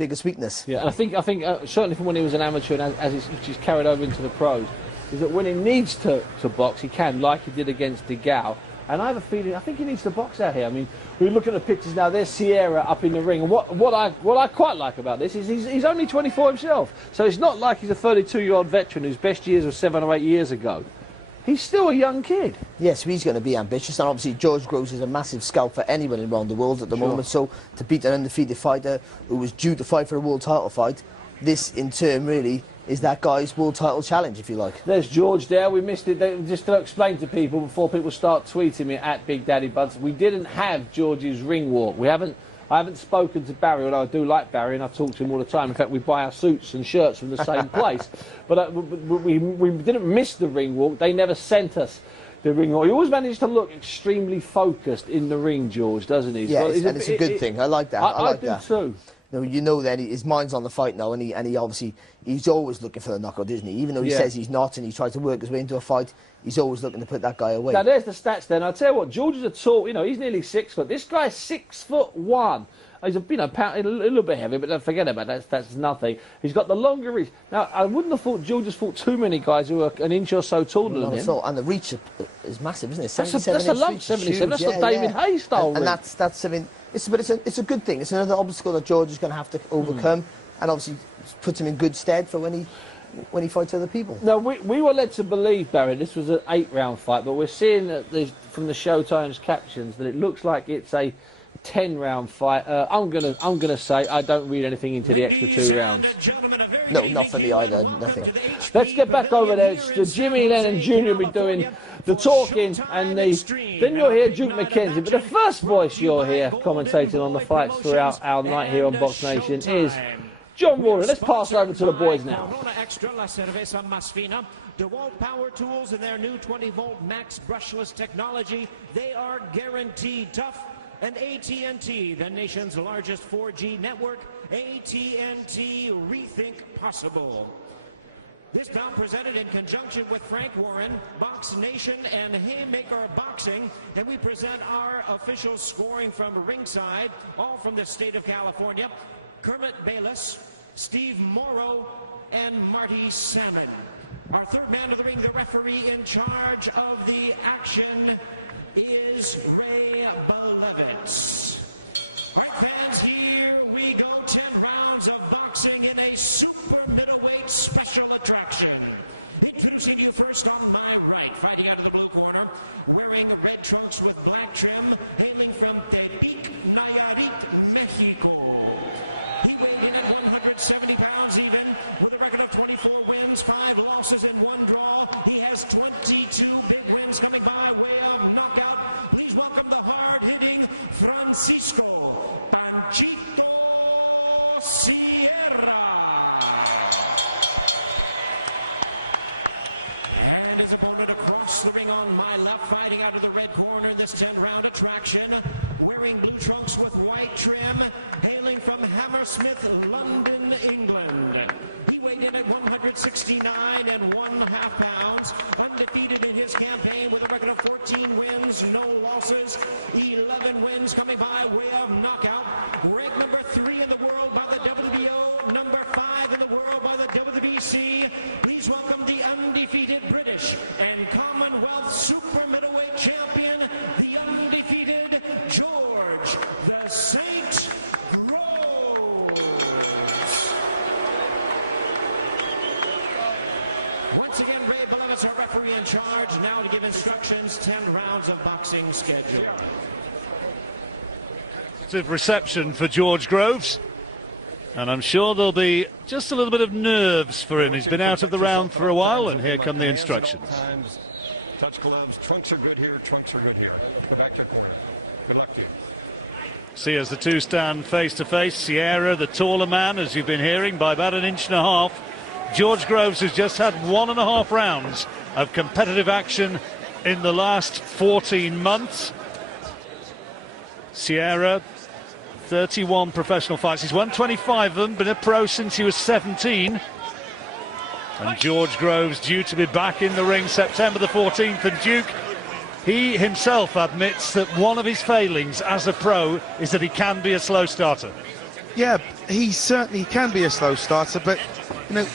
biggest weakness. Yeah, and I think certainly from when he was an amateur and as he's carried over into the pros, is that when he needs to box, he can, like he did against DeGao. And I have a feeling, I think he needs to box out here. I mean, we look at the pictures now, there's Sierra up in the ring. And what I quite like about this is he's only 24 himself. So it's not like he's a 32-year-old veteran whose best years were 7 or 8 years ago. He's still a young kid. Yes, he's going to be ambitious, and obviously George Groves is a massive scout for anyone around the world at the moment, so to beat an undefeated fighter who was due to fight for a world title fight, this in turn really is that guy's world title challenge, if you like. There's George there, we missed it. Just to explain to people before people start tweeting me at Big Daddy Buds, we didn't have George's ring walk. I haven't spoken to Barry, although I do like Barry and I talk to him all the time. In fact, we buy our suits and shirts from the same place. But we didn't miss the ring walk. They never sent us the ring walk. He always managed to look extremely focused in the ring, George, doesn't he? Yeah, and it's a good thing. I like that. I like that. Too. You know that his mind's on the fight now, and he obviously, he's always looking for a knockout, isn't he? Even though he says he's not, and he tries to work his way into a fight, he's always looking to put that guy away. Now there's the stats there, and I'll tell you what, George is a tall, he's nearly 6 foot. This guy's 6'1". He's a little bit heavy, but don't forget about that. That's nothing. He's got the longer reach. Now, I wouldn't have thought George has fought too many guys who are an inch or so taller than him. So, and the reach is massive, isn't it? That's a lump, 77. That's not David Hayes style. And that's I mean, it's a good thing. It's another obstacle that George is going to have to overcome, and obviously puts him in good stead for when he fights other people. Now, we were led to believe, Barry, this was an 8-round fight, but we're seeing from the Showtime's captions that it looks like it's a 10-round fight. I'm gonna say I don't read anything into Ladies the extra 2 rounds. and gentlemen, a very good evening to you and welcome to the HP. Let's get back over there. Pavilion Jimmy Lennon Jr. will be doing the talking, and then you'll hear Duke McKenzie. But the first voice you'll hear commentating on the fights throughout our night here on Box Nation is John Warren. Let's pass over to the boys now. Corona Extra, La Cerveza Más Fina, DeWalt Power Tools and their new 20-volt Max brushless technology. They are guaranteed tough. And AT&T, the nation's largest 4G network, AT&T Rethink Possible. This bout presented in conjunction with Frank Warren, Box Nation, and Haymaker Boxing. And we present our official scoring from ringside, all from the state of California. Kermit Bayless, Steve Morrow, and Marty Salmon. Our third man of the ring, the referee in charge of the action, is Ray Belevitz. All right, fans, here we go. 10 rounds of boxing in a super middleweight special attraction. Introducing to you first on my right, fighting out of the blue corner, wearing red trunks with black trim, hailing from Tepic, Nayarit, Mexico. He weighed in at 170 pounds even, with a record of 24 wins, 5 losses, and 1 draw. He has 22 big wins coming by way of knockout. Please welcome the hard-hitting Francisco Panchito Sierra. And his opponent across the ring on my left, fighting out of the red corner in this 10-round attraction, wearing blue trunks with white trim, hailing from Hammersmith, London, England. He weighed in at 169 1/2 pounds, undefeated in his campaign with a record of 14 wins, no losses, 11 wins coming by way of knockout. Ranked number 3 in the world by the WBO, number 5 in the world by the WBC. Please welcome the undefeated British and Commonwealth super middleweight champion, the undefeated George the Saint Groves. Once again, Ray Belevitz, our referee in charge, now to give instructions. 10 rounds of boxing schedule. Positive reception for George Groves, and I'm sure there'll be just a little bit of nerves for him. He's been out of the round for a while, and here come the instructions. Touch gloves. Trunks are good here. Trunks are good here. Go back to your corner. Good luck to you. See, as the two stand face to face, Sierra, the taller man, as you've been hearing, by about 1.5 inches. George Groves has just had 1.5 rounds of competitive action in the last 14 months. Sierra, 31 professional fights. He's won 25 of them, been a pro since he was 17. And George Groves due to be back in the ring September the 14th. And Duke, he himself admits that one of his failings as a pro is that he can be a slow starter. Yeah, he certainly can be a slow starter, but, you know,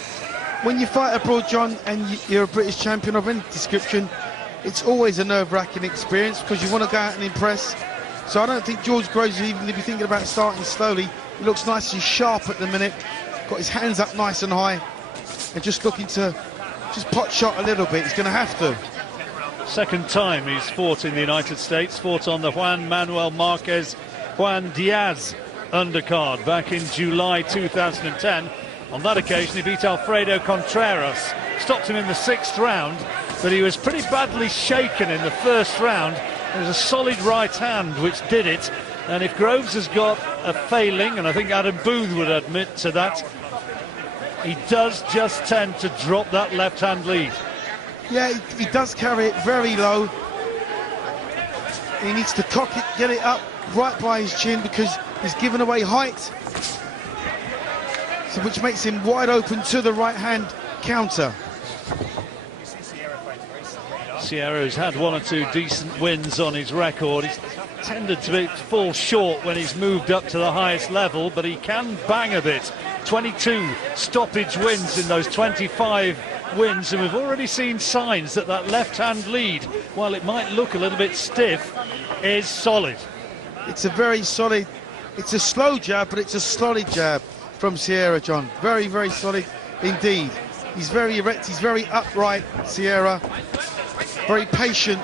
when you fight abroad, John, and you're a British champion of any description, it's always a nerve-wracking experience because you want to go out and impress. So I don't think George Groves is even going to be thinking about starting slowly. He looks nice and sharp at the minute, got his hands up nice and high, and just looking to just pot shot a little bit. He's going to have to. Second time he's fought in the United States, fought on the Juan Manuel Marquez Juan Diaz undercard back in July 2010. On that occasion he beat Alfredo Contreras, stopped him in the 6th round, but he was pretty badly shaken in the 1st round. It was a solid right hand which did it, and if Groves has got a failing, and I think Adam Booth would admit to that, he does just tend to drop that left hand lead. Yeah, he does carry it very low. He needs to cock it, get it up right by his chin because he's given away height, so which makes him wide open to the right hand counter. Sierra's had 1 or 2 decent wins on his record. He's tended to fall short when he's moved up to the highest level, but he can bang a bit. 22 stoppage wins in those 25 wins, and we've already seen signs that that left-hand lead, while it might look a little bit stiff, is solid. It's a very solid, it's a slow jab, but it's a solid jab from Sierra, John. Very, very solid indeed. He's very erect, he's very upright, Sierra. Very patient.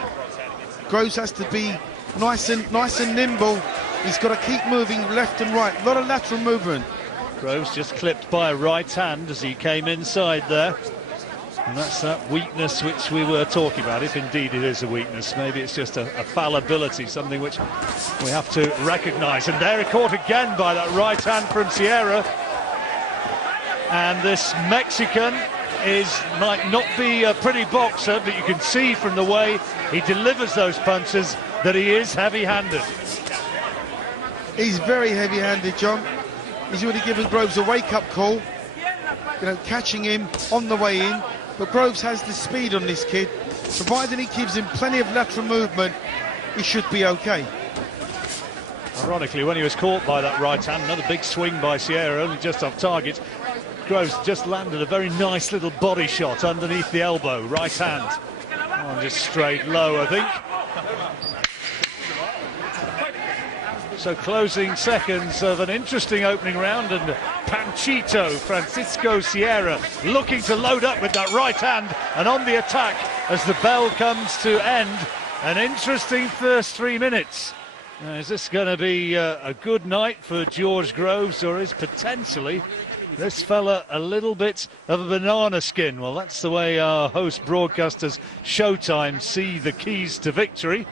Groves has to be nice and nimble. He's got to keep moving left and right. A lot of lateral movement. Groves just clipped by a right hand as he came inside there. And that's that weakness which we were talking about, if indeed it is a weakness. Maybe it's just a fallibility, something which we have to recognise. And they're caught again by that right hand from Sierra. And this Mexican might not be a pretty boxer, but you can see from the way he delivers those punches that he is heavy-handed. He's very heavy-handed, John. He's already given Groves a wake-up call, you know, catching him on the way in. But Groves has the speed on this kid. Providing he gives him plenty of lateral movement, he should be okay. Ironically, when he was caught by that right hand, another big swing by Sierra, only just off target. Groves just landed a very nice little body shot underneath the elbow, right hand. Oh, just straight low, I think. So closing seconds of an interesting opening round, and Panchito Francisco Sierra looking to load up with that right hand and on the attack as the bell comes to end. An interesting first 3 minutes. Now, is this going to be a good night for George Groves, or is potentially this fella a little bit of a banana skin? Well, that's the way our host broadcasters Showtime see the keys to victory.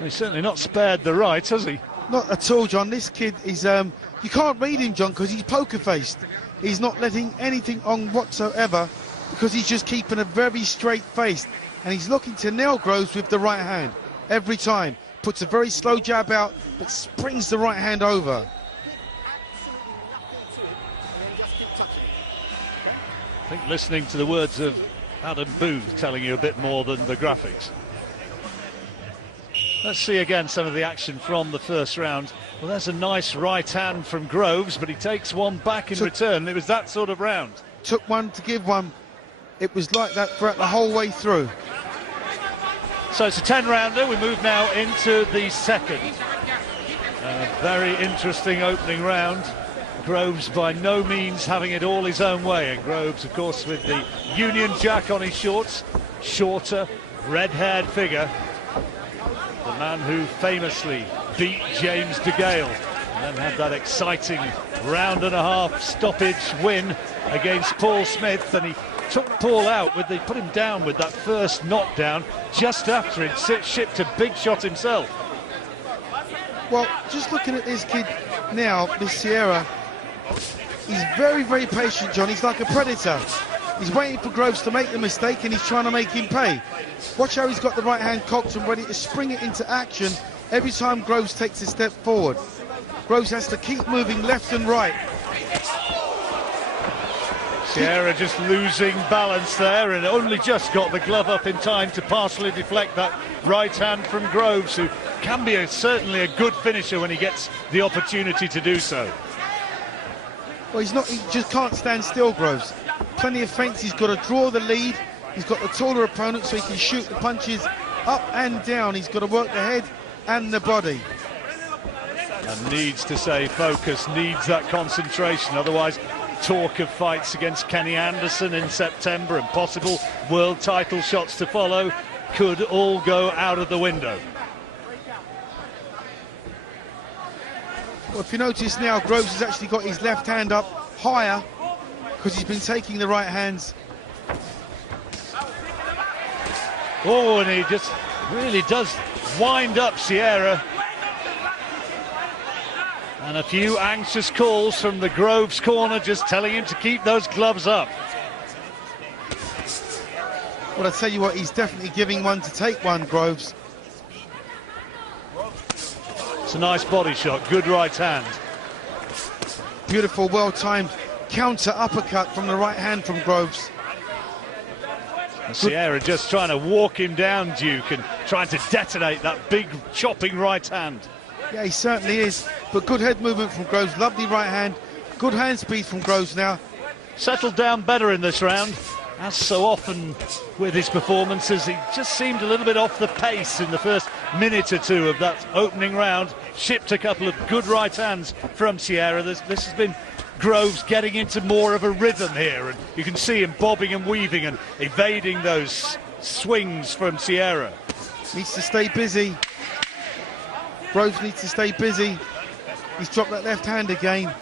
He's certainly not spared the right, has he? Not at all, John. This kid is, you can't read him, John, because he's poker-faced. He's not letting anything on whatsoever because he's just keeping a very straight face. And he's looking to nail Groves with the right hand every time. Puts a very slow jab out, but springs the right hand over. Give absolutely nothing to it, and then just keep touching it. Okay? I think listening to the words of Adam Booth telling you a bit more than the graphics. Let's see again some of the action from the first round. Well, there's a nice right hand from Groves, but he takes one back in return. It was that sort of round. Took one to give one. It was like that throughout the whole way through. So it's a 10-rounder. We move now into the second. And a very interesting opening round. Groves by no means having it all his own way. And Groves, of course, with the Union Jack on his shorts. Shorter, red-haired figure. The man who famously beat James DeGale and then had that exciting round-and-a-half stoppage win against Paul Smith. And he took Paul out put him down with that first knockdown just after he'd shipped a big shot himself. Well, just looking at this kid now, this Sierra, he's very, very patient, John. He's like a predator. He's waiting for Groves to make the mistake and he's trying to make him pay. Watch how he's got the right hand cocked and ready to spring it into action every time Groves takes a step forward. Groves has to keep moving left and right. Sierra just losing balance there and only just got the glove up in time to partially deflect that right hand from Groves, who can be certainly a good finisher when he gets the opportunity to do so. Well, he just can't stand still, Groves. Plenty of feints. He's got to draw the lead. He's got the taller opponent so he can shoot the punches up and down. He's got to work the head and the body. And needs to stay focused, needs that concentration. Otherwise, talk of fights against Kenny Anderson in September and possible world title shots to follow could all go out of the window. Well, if you notice now, Groves has actually got his left hand up higher because he's been taking the right hands. Oh, and he just really does wind up Sierra. And a few anxious calls from the Groves corner just telling him to keep those gloves up. Well, I tell you what, he's definitely giving one to take one, Groves. It's a nice body shot, good right hand. Beautiful, well-timed counter uppercut from the right hand from Groves. And Sierra just trying to walk him down, Duke, and trying to detonate that big chopping right hand. Yeah, he certainly is. But good head movement from Groves, lovely right hand, good hand speed from Groves now. Settled down better in this round, as so often with his performances. He just seemed a little bit off the pace in the first minute or two of that opening round. Shipped a couple of good right hands from Sierra. This has been Groves getting into more of a rhythm here, and you can see him bobbing and weaving and evading those swings from Sierra. Needs to stay busy. Groves needs to stay busy. He's dropped that left hand again.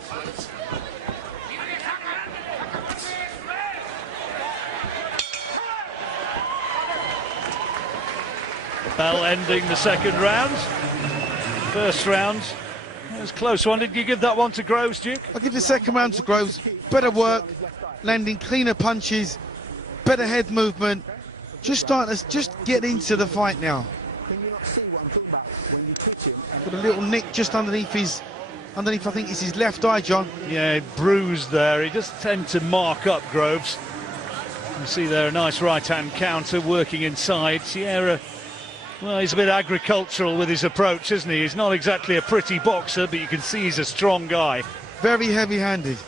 Bell ending the second round. First round, it was a close one. Did you give that one to Groves, Duke? I give the second round to Groves. Better work, landing cleaner punches, better head movement. Just starting to just get into the fight now. Can you not see what I'm talking about when you twitch him? And got a little nick just underneath I think it's his left eye, John. Yeah, bruised there. He does tend to mark up Groves. You see there a nice right-hand counter working inside. Sierra, well, he's a bit agricultural with his approach, isn't he? He's not exactly a pretty boxer, but you can see he's a strong guy. Very heavy-handed.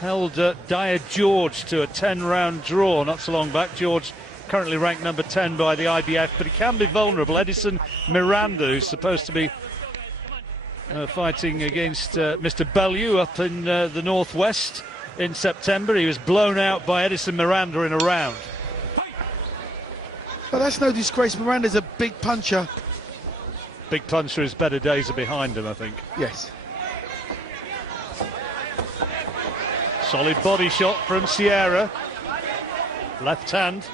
Held Dyer George to a 10-round draw not so long back. George currently ranked number 10 by the IBF, but he can be vulnerable. Edison Miranda, who's supposed to be fighting against Mr. Bellew up in the northwest in September. He was blown out by Edison Miranda in a round. Well, that's no disgrace. Miranda's a big puncher. Big puncher, his better days are behind him, I think. Yes. Solid body shot from Sierra. Left hand.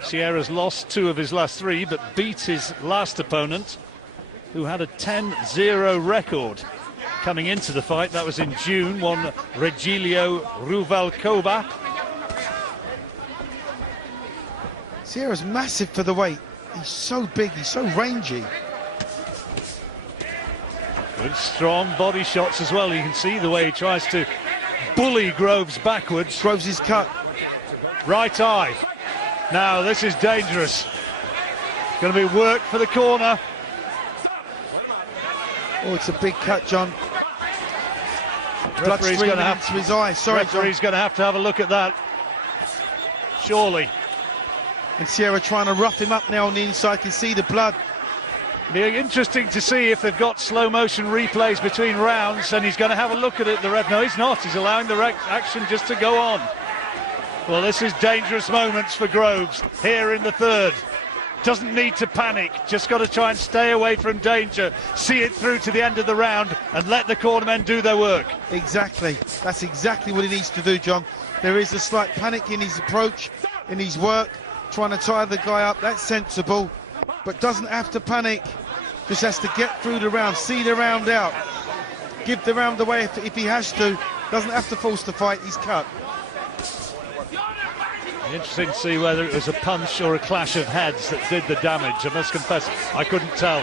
Sierra's lost 2 of his last 3, but beat his last opponent, who had a 10-0 record coming into the fight. That was in June, one Regilio Ruvalcaba. Sierra's massive for the weight. He's so big, he's so rangy. Good strong body shots as well. You can see the way he tries to bully Groves backwards. Groves is cut. Right eye. Now this is dangerous. Going to be work for the corner. stop! Let him out. Oh, it's a big cut, John. Blood Referee's streaming going to into his eye. Sorry, referee's going to have a look at that. Surely. And Sierra trying to rough him up now on the inside. Can see the blood. Be interesting to see if they've got slow motion replays between rounds, and he's going to have a look at it. No, he's not. He's allowing the action just to go on. Well, this is dangerous moments for Groves here in the third. Doesn't need to panic, just got to try and stay away from danger, see it through to the end of the round and let the cornermen do their work. Exactly, that's exactly what he needs to do, John. There is a slight panic in his approach, in his work, trying to tie the guy up. That's sensible, but doesn't have to panic, just has to get through the round, see the round out, give the round away if he has to, doesn't have to force the fight. He's cut. Interesting to see whether it was a punch or a clash of heads that did the damage. I must confess, I couldn't tell.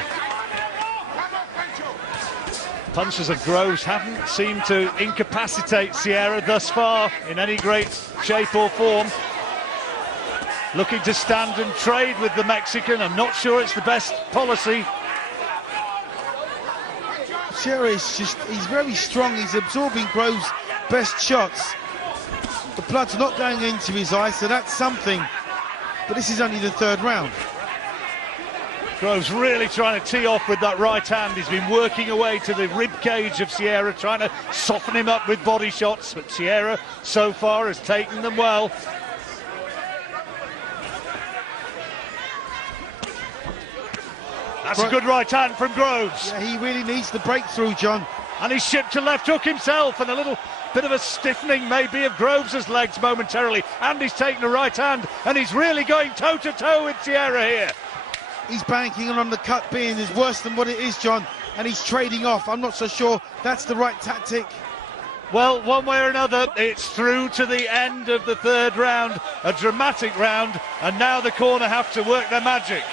Punches of Groves haven't seemed to incapacitate Sierra thus far in any great shape or form. Looking to stand and trade with the Mexican. I'm not sure it's the best policy. Sierra is he's very strong. He's absorbing Groves' best shots. The blood's not going into his eye, so that's something. But this is only the third round. Groves really trying to tee off with that right hand. He's been working away to the rib cage of Sierra, trying to soften him up with body shots, but Sierra so far has taken them well. That's a good right hand from Groves. Yeah, he really needs the breakthrough, John. And he's shipped a left hook himself, and a little bit of a stiffening maybe of Groves' legs momentarily. And he's taken a right hand, and he's really going toe-to-toe with Sierra here. He's banking on the cut being is worse than what it is, John, and he's trading off. I'm not so sure that's the right tactic. Well, one way or another, it's through to the end of the third round, a dramatic round, and now the corner have to work their magic.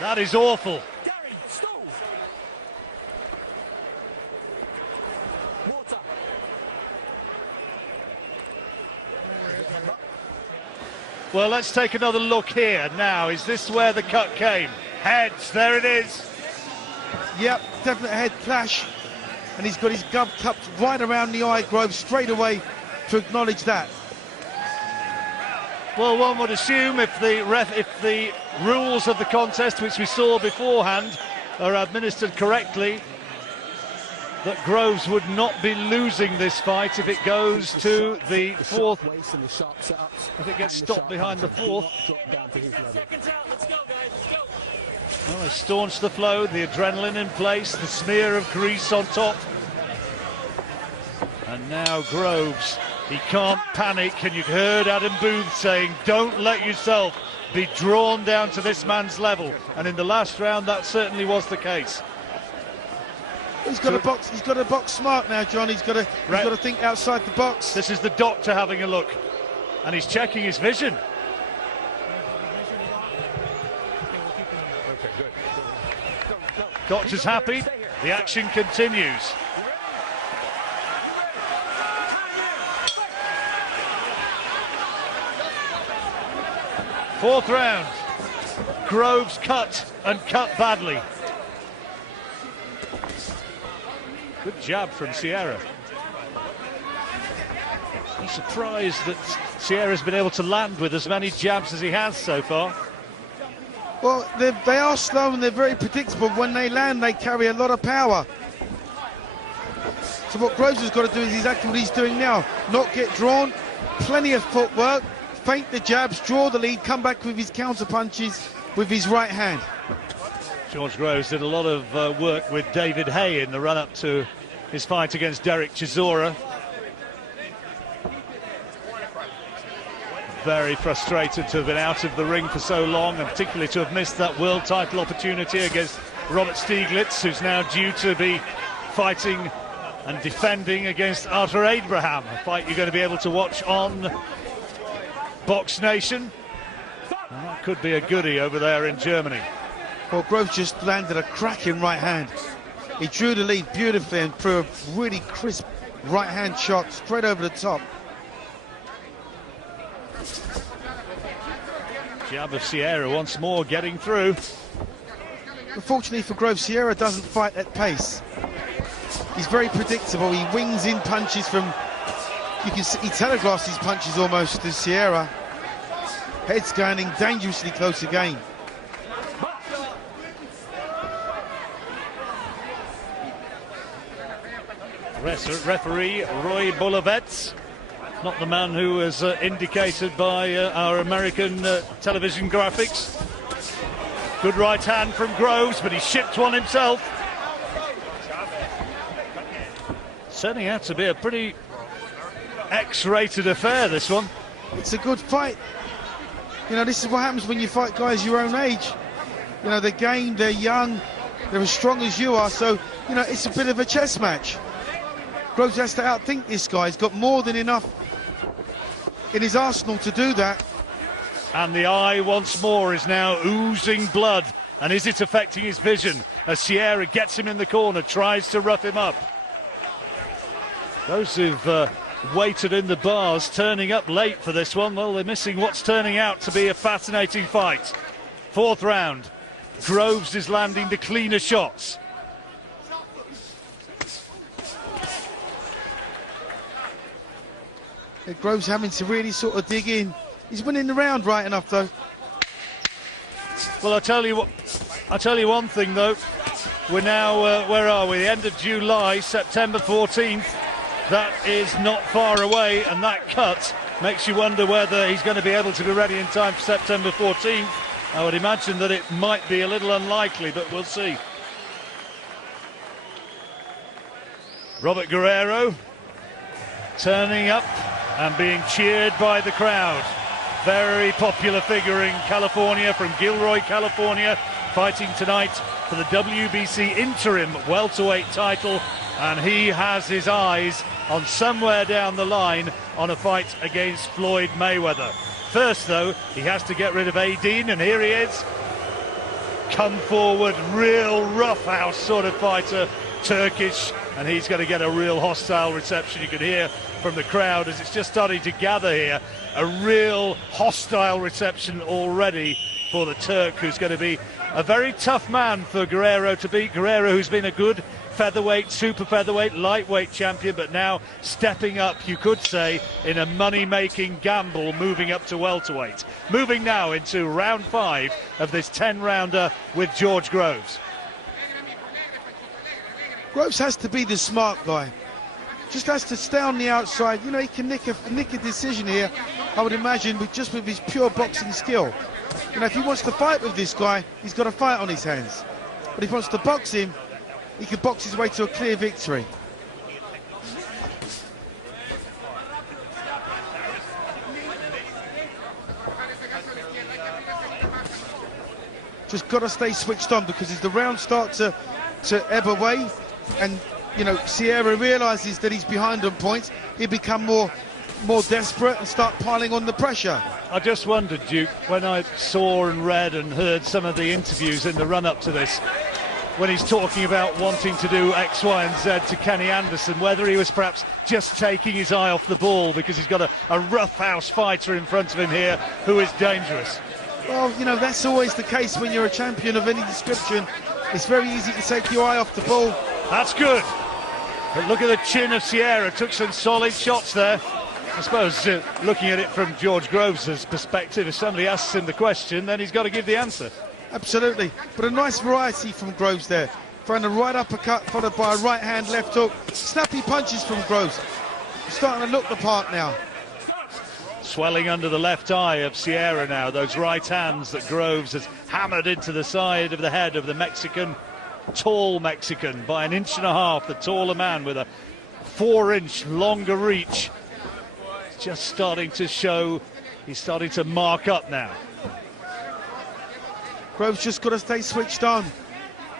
That is awful. Gary, stove. Water. Well, let's take another look here now. Is this where the cut came? Heads, there it is. Yep, definite head clash. And he's got his glove cupped right around the eye, Grove, straight away to acknowledge that. Well, one would assume if the rules of the contest, which we saw beforehand, are administered correctly, that Groves would not be losing this fight if it goes to the fourth. Waist and the sharp setups. If it gets stopped behind the fourth. Drop down to his level. 10 seconds out. Let's go, guys. Let's go. Staunch the flow, the adrenaline in place, the smear of grease on top. And now Groves, he can't panic, and you heard Adam Booth saying, don't let yourself be drawn down to this man's level. And in the last round, that certainly was the case. He's got to box smart now, John. He's got to think outside the box. This is the doctor having a look, and he's checking his vision. Okay, good. No. Doctor's happy. The action continues. You ready? You ready? Time in. Fight. Fourth round. Groves cut, and cut badly. Good jab from Sierra. I'm surprised that Sierra's been able to land with as many jabs as he has so far. Well, they are slow and they're very predictable. When they land, they carry a lot of power. So what Groves has got to do is exactly what he's doing now. Not get drawn, plenty of footwork, feint the jabs, draw the lead, come back with his counter punches with his right hand. George Groves did a lot of work with David Hay in the run-up to his fight against Derek Chisora. Very frustrated to have been out of the ring for so long, and particularly to have missed that world title opportunity against Robert Stieglitz, who's now due to be fighting and defending against Arthur Abraham, a fight you're going to be able to watch on Box Nation. And that could be a goodie over there in Germany. Well, Groves just landed a cracking right hand. He drew the lead beautifully and threw a really crisp right hand shot straight over the top. Jab of Sierra once more getting through. Unfortunately for Groves, Sierra doesn't fight at pace. He's very predictable. He wings in punches from, you can see, he telegraphs his punches almost to Sierra. Head's going dangerously close again. Referee Roy Bolovets, not the man who was indicated by our American television graphics. Good right hand from Groves, but he shipped one himself. Turning out to be a pretty X-rated affair, this one. It's a good fight. You know, this is what happens when you fight guys your own age. You know, they're game, they're young, they're as strong as you are, so, you know, it's a bit of a chess match. Groves has to outthink this guy. He's got more than enough in his arsenal to do that. And the eye once more is now oozing blood. And is it affecting his vision as Sierra gets him in the corner, tries to rough him up? Those who've waited in the bars, turning up late for this one, well, they're missing what's turning out to be a fascinating fight. Fourth round. Groves is landing the cleaner shots. Groves having to really sort of dig in. He's winning the round right enough though. Well, I'll tell you one thing though. We're now, where are we? The end of July, September 14th. That is not far away, and that cut makes you wonder whether he's going to be able to be ready in time for September 14th. I would imagine that it might be a little unlikely, but we'll see. Robert Guerrero turning up and being cheered by the crowd. Very popular figure in California, from Gilroy, California, fighting tonight for the WBC interim welterweight title, and he has his eyes on somewhere down the line on a fight against Floyd Mayweather. First though, he has to get rid of Aydin, and here he is. Come forward, real roughhouse sort of fighter, Turkish, and he's going to get a real hostile reception. You can hear from the crowd as it's just starting to gather here, a real hostile reception already for the Turk, who's going to be a very tough man for Guerrero to beat. Guerrero, who's been a good featherweight, super featherweight, lightweight champion, but now stepping up, you could say, in a money-making gamble, moving up to welterweight. Moving now into round 5 of this 10-rounder with George Groves. Groves has to be the smart guy. Just has to stay on the outside. You know, he can nick a decision here, I would imagine, with his pure boxing skill. You know, if he wants to fight with this guy, he's got a fight on his hands. But if he wants to box him, he could box his way to a clear victory. Just got to stay switched on, because as the rounds start to ebb away, and you know, Sierra realises that he's behind on points, he'll become more desperate and start piling on the pressure. I just wondered, Duke, when I saw and read and heard some of the interviews in the run-up to this, when he's talking about wanting to do X, Y and Z to Kenny Anderson, whether he was perhaps just taking his eye off the ball because he's got a roughhouse fighter in front of him here who is dangerous. Well, you know, that's always the case when you're a champion of any description. It's very easy to take your eye off the ball. That's good. But look at the chin of Sierra, took some solid shots there. I suppose looking at it from George Groves' perspective, if somebody asks him the question, then he's got to give the answer. Absolutely, but a nice variety from Groves there. Throwing a right uppercut followed by a right hand left hook. Snappy punches from Groves. Starting to look the part now. Stop! Swelling under the left eye of Sierra now, those right hands that Groves has hammered into the side of the head of the Mexican, tall Mexican, by 1.5 inches, the taller man with a 4-inch longer reach. Just starting to show, he's starting to mark up now. Groves just got to stay switched on.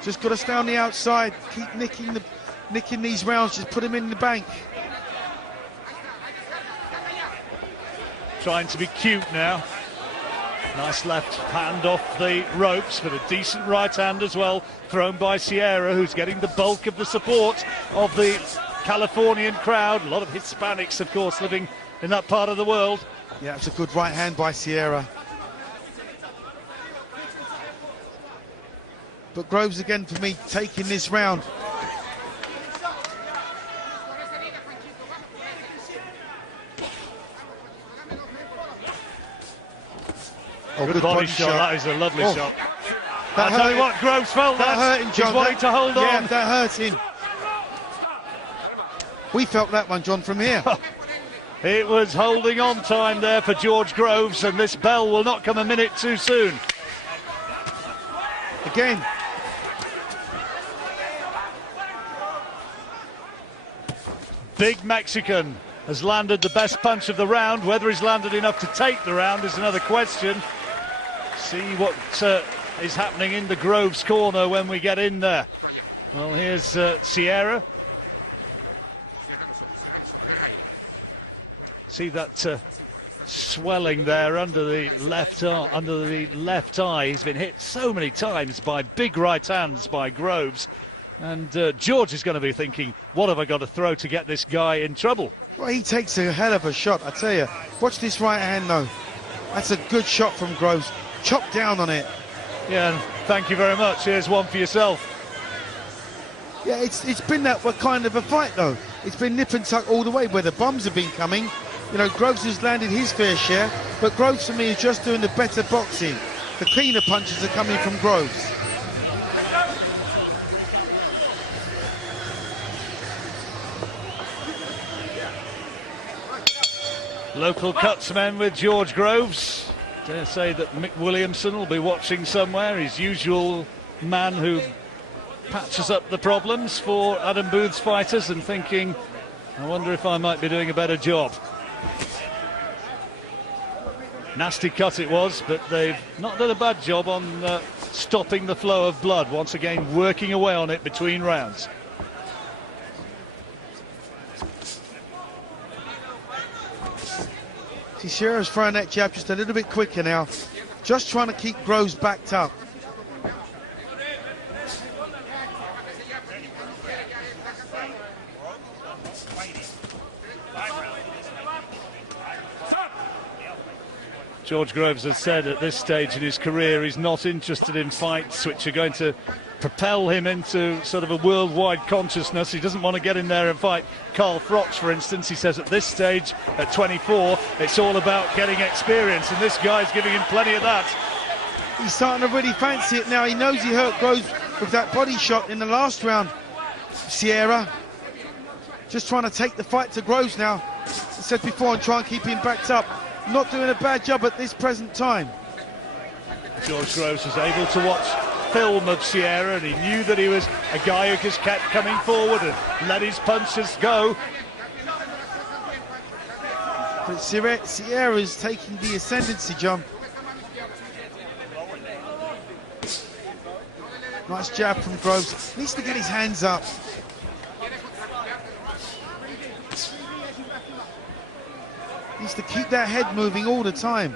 Just got to stay on the outside. Keep nicking these rounds. Just put him in the bank. Trying to be cute now. Nice left hand off the ropes, but a decent right hand as well, thrown by Sierra, who's getting the bulk of the support of the Californian crowd. A lot of Hispanics, of course, living in that part of the world. Yeah, it's a good right hand by Sierra. But Groves again, for me, taking this round. Oh, good body shot. That is a lovely shot. That I'll tell you what, Groves felt that. Hurt him, John. He's wanting to hold on. Yeah, that hurt him. Stop! Let him out. We felt that one, John, from here. It was holding on time there for George Groves, and this bell will not come a minute too soon. Again. Big Mexican has landed the best punch of the round. Whether he's landed enough to take the round is another question. See what is happening in the Groves corner when we get in there. And here's Sierra. See that swelling there under the left eye. He's been hit so many times by big right hands by Groves. And George is going to be thinking, what have I got to throw to get this guy in trouble? Well, he takes a hell of a shot, I tell you. Watch this right hand, though. That's a good shot from Groves. Chop down on it. Yeah, and thank you very much. Here's one for yourself. Yeah, it's been that kind of a fight, though. It's been nip and tuck all the way, where the bombs have been coming. You know, Groves has landed his fair share, but Groves, for me, is just doing the better boxing. The cleaner punches are coming from Groves. Whatever you do, don't stay there too long. Break out low. Local cutsmen with George Groves. Dare say that Mick Williamson will be watching somewhere, his usual man who patches up the problems for Adam Booth's fighters, and thinking, I wonder if I might be doing a better job. Nasty cut it was, but they've not done a bad job on stopping the flow of blood, once again working away on it between rounds. Sierra's throwing that jab just a little bit quicker now, just trying to keep Groves backed up. George Groves has said at this stage in his career he's not interested in fights which are going to propel him into sort of a worldwide consciousness. He doesn't want to get in there and fight Carl Froch, for instance. He says at this stage, at 24, it's all about getting experience, and this guy's giving him plenty of that. He's starting to really fancy it now. He knows he hurt Groves with that body shot in the last round. Sierra just trying to take the fight to Groves now. I said before, and try and keep him backed up. Not doing a bad job at this present time. George Groves was able to watch film of Sierra, and he knew that he was a guy who just kept coming forward and let his punches go. But Sierra's taking the ascendancy, John. Nice jab from Groves. Needs to get his hands up. Needs to keep that head moving all the time.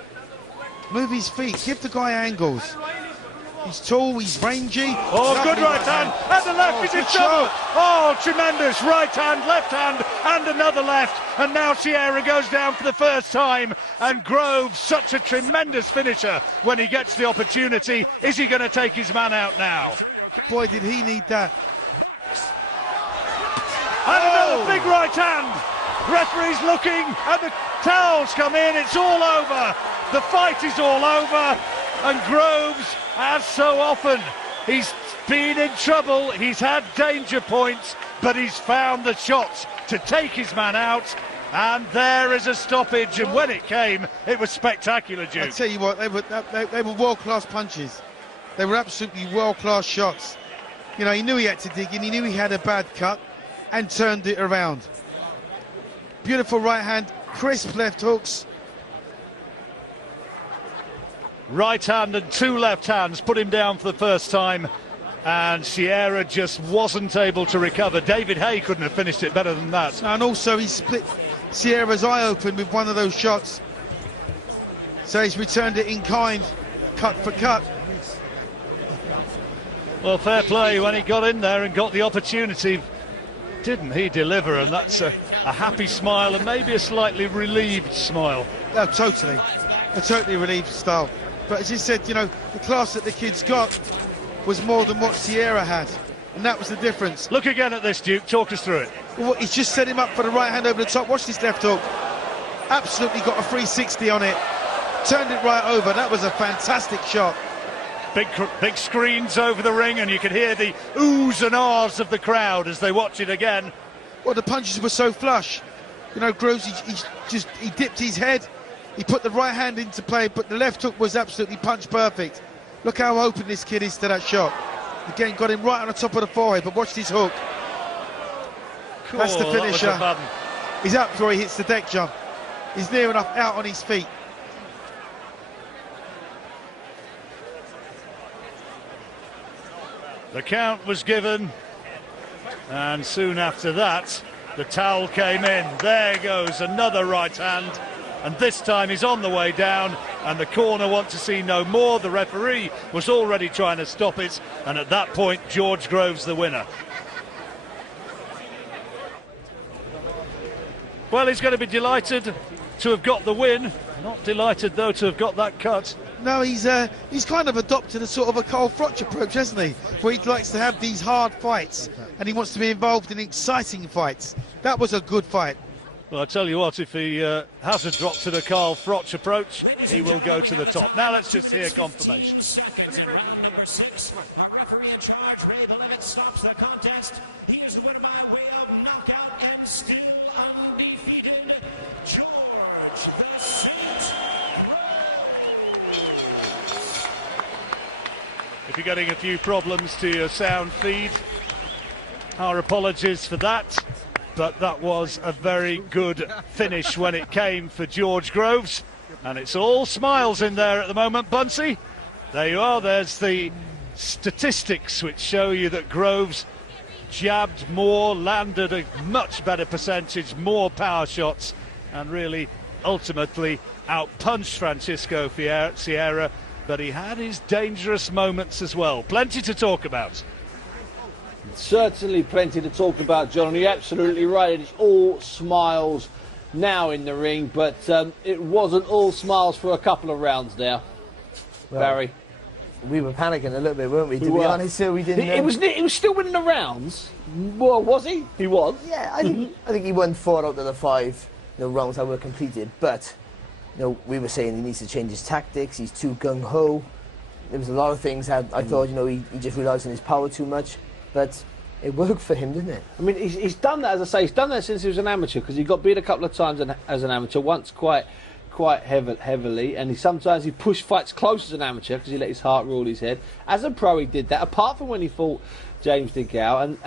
Move his feet, give the guy angles. He's tall, he's rangy. Oh, good right hand, and the left is in trouble. Oh, tremendous right hand, left hand, and another left. And now Sierra goes down for the first time. And Groves, such a tremendous finisher when he gets the opportunity. Is he going to take his man out now? You sure you're okay? Boy, did he need that. Box! And another big right hand. Referee's looking, and the towels come in. It's all over. The fight is all over. And Groves, as so often, he's been in trouble. He's had danger points, but he's found the shots to take his man out. And there is a stoppage. And when it came, it was spectacular, Duke. I tell you what, they were world-class punches. They were absolutely world-class shots. You know, he knew he had to dig in. He knew he had a bad cut and turned it around. Beautiful right hand, crisp left hooks. Right hand and two left hands put him down for the first time, and Sierra just wasn't able to recover. David Hay couldn't have finished it better than that. And also he split Sierra's eye open with one of those shots. So he's returned it in kind, cut for cut. Well, fair play when he got in there and got the opportunity. Didn't he deliver? And that's a happy smile and maybe a slightly relieved smile. Yeah, totally relieved style. But as you said, you know, the class that the kids got was more than what Sierra had, and that was the difference. Look again at this, Duke. Talk us through it. Well, he's just set him up for the right hand over the top. Watch this left hook. Absolutely got a 360 on it. Turned it right over. That was a fantastic shot. Big screens over the ring, and you can hear the oohs and ahs of the crowd as they watch it again. Well, the punches were so flush. You know, Groves, he dipped his head. He put the right hand into play, but the left hook was absolutely punch perfect. Look how open this kid is to that shot. Again, got him right on the top of the forehead, but watch his hook. Cool, that's the finisher. That He's up before he hits the deck, John. He's near enough out on his feet. The count was given, and soon after that, the towel came in. There goes another right hand, and this time he's on the way down, and the corner want to see no more. The referee was already trying to stop it, and at that point, George Groves the winner. Well, he's going to be delighted to have got the win. Not delighted, though, to have got that cut. No, he's kind of adopted a sort of a Carl Froch approach, hasn't he? Where he likes to have these hard fights, and he wants to be involved in exciting fights. That was a good fight. Well, I tell you what, if he hasn't dropped to the Carl Froch approach... Ladies and gentlemen, we have the top. time Now of let's 2 just see minutes a 15 seconds in round number 6. Our referee in charge, Ray Belevitz, stops the contest. He is the winner by way of knockout and still undefeated, George the Saint Groves. If you're getting a few problems to your sound feed, our apologies for that. But that was a very good finish when it came for George Groves. And it's all smiles in there at the moment, Bunsey. There you are, there's the statistics which show you that Groves jabbed more, landed a much better percentage, more power shots, and really ultimately outpunched Francisco Sierra. But he had his dangerous moments as well. Plenty to talk about. Certainly plenty to talk about, John, and you're absolutely right. It's all smiles now in the ring, but it wasn't all smiles for a couple of rounds now. Well, Barry, we were panicking a little bit, weren't we? To be honest, so we didn't. He was still winning the rounds. Well, was he? He was. Yeah, I think he won 4 out of the 5 rounds that were completed. But we were saying he needs to change his tactics. He's too gung ho. There was a lot of things that I thought he just relies on his power too much. But it worked for him, didn't it? I mean, he's done that, as I say, he's done that since he was an amateur, because he got beat a couple of times as an amateur, once quite heavily, and sometimes he pushed fights close as an amateur because he let his heart rule his head. As a pro, he did that, apart from when he fought James DeGale. And